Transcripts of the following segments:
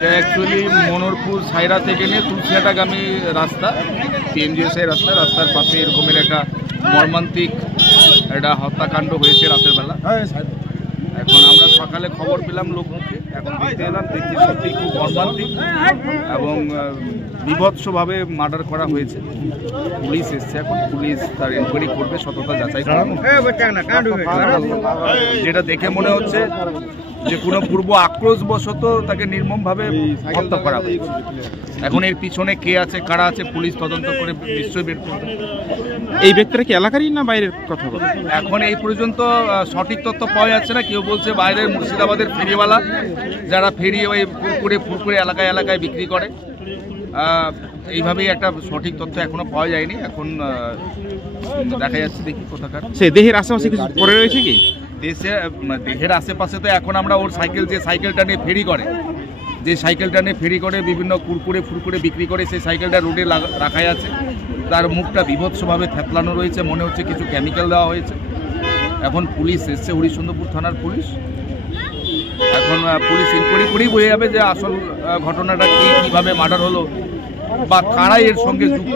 Actually Monorpur সাইরা থেকে নিয়ে তুলসিয়াটাগামী রাস্তা টিএমজিএসআই রাস্তার পাশে এরকমের একটা মর্মান্তিক একটা হত্যাকাণ্ড হয়েছে রাতের বেলা। এখন আমরা সকালে খবর পেলাম লোকমুখে, এখন দেখতে এলাম, দেখছি সত্যি খুব মর্মান্তিক এবং বিভৎসভাবে মার্ডার করা হয়েছে। পুলিশ এসছে, এখন পুলিশ তার এনকোয়ারি করবে, সততা যাচাই করবে। যেটা দেখে মনে হচ্ছে যে কোনো পূর্ব আক্রোশবশত তাকে নির্মমভাবে হত্যা করা হয়েছে। এখন এর পিছনে কে আছে, কারা আছে, পুলিশ তদন্ত করে নিশ্চয়ই বের করবে। এই ব্যক্তিরা কি এলাকারই না বাইরের কথা বলে? এখন এই পর্যন্ত সঠিক তথ্য পাওয়া যাচ্ছে না। কেউ বলছে বাইরের মুর্শিদাবাদের ফেরিওয়ালা, যারা ফেরি ওই ফুরকুরে এলাকায় বিক্রি করে। এইভাবেই একটা সঠিক তথ্য এখনো পাওয়া যায়নি। এখন দেখা যাচ্ছে, দেখি কোথাকার। সে দেহের আশেপাশে কিছু পড়ে রয়েছে কি? দেহের আশেপাশে তো এখন আমরা ওর সাইকেলটা নিয়ে ফেরি করে বিভিন্ন ফুরকুরে বিক্রি করে, সেই সাইকেলটা রোডে রাখাই আছে। তার মুখটা বিভৎসভাবে থেতলানো রয়েছে, মনে হচ্ছে কিছু কেমিক্যাল দেওয়া হয়েছে। এখন পুলিশ এসছে, হরিশ্চন্দ্রপুর থানার পুলিশ। এখন পুলিশ ইনকোয়ারি করেই বোঝা যাবে যে আসল ঘটনাটা কিভাবে মার্ডার হলো বা কারা এর সঙ্গে যুক্ত।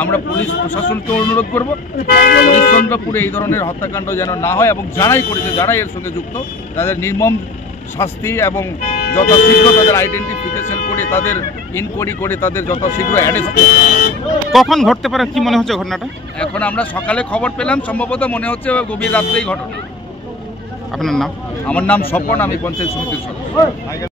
আমরা পুলিশ প্রশাসনকে অনুরোধ করব হরিশ্চন্দ্রপুরে এই ধরনের হত্যাকাণ্ড যেন না হয়, এবং যারাই করেছে, যারা এর সঙ্গে যুক্ত, তাদের নির্মম শাস্তি এবং যথাশীঘ্র তাদের আইডেন্টিফিকেশন করে, তাদের ইনকোয়ারি করে, তাদের যথাশীঘ্র অ্যারেস্ট করতে। কখন ঘটতে পারে, কি মনে হচ্ছে ঘটনাটা? এখন আমরা সকালে খবর পেলাম, সম্ভবত মনে হচ্ছে গভীর রাত্রেই ঘটনা। আপনার নাম? আমার নাম স্বপন, আমি পঞ্চায়েত সমিতির সদস্য।